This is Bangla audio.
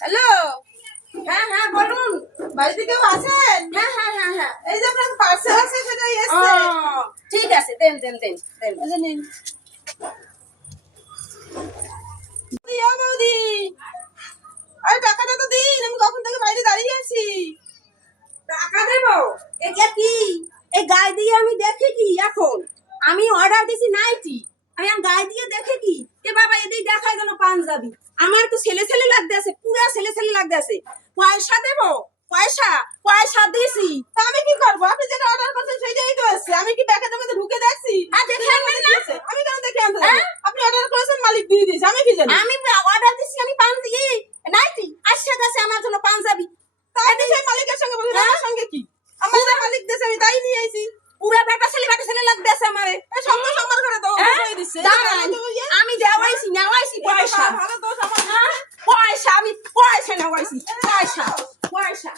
হ্যালো, হ্যাঁ হ্যাঁ বলুন। বাড়িতে কেউ আছেন? হ্যাঁ হ্যাঁ হ্যাঁ হ্যাঁ এই যে আপনার পার্সেল আছে সেটাই এসছে। ঠিক আছে, দেন দেন দেন দেন। এই যে নিন। ও বৌদি, আরে টাকাটা তো দিন, আমি কখন থেকে বাইরে দাঁড়িয়ে আছি। টাকা দেবো? এটা কি এই গায়ে দিয়ে আমি দেখে কি এখন? আমি অর্ডার দিছি নাইটি, আমি আর গায়ে দিয়ে দেখে কি? এ বাবা এদিকে দেখা গেল পাঞ্জাবি। আমার তো ছেলে ছেলে লাগতে আছে, পুরা ছেলে ছেলে লাগতে আছে। পয়সা দেবো? পয়সা পয়সা দিছি। তা আমি কি করবো? আপনি যেটা অর্ডার করছেন সেটাই তো এসছে। আমি কি প্যাকেটের মধ্যে ঢুকে দেখছি? আর দেখে আনবেন না? আমি কেন দেখে আনতে হ্যাঁ? যাবো? আপনি অর্ডার করেছেন, মালিক দিয়ে দিয়েছে, আমি কি জানি? আমি অর্ডার দিছি, আমি পাঞ্জাবি নাইটি আসছে গেছে আমার জন্য পাঞ্জাবি। তাই তো সেই মালিকের সঙ্গে বলি, হ্যাঁ? আমার সঙ্গে কি? আমার যে মালিক দেশে আমি তাই নিয়ে আইছি। পুরা বেটা ছেলে লাগতে আছে আমারে। এই সন্তোষ আমার ঘরে তো হ্যাঁ? বসিয়ে দিচ্ছে। দাঁড়ান, আমি দেওয়াইছি নেওয়াইছি পয়সা। ভালো দোষ আমার। হ্যাঁ? পয়সা আমি পয়সা নেওয়াইছি, পয়সা পয়সা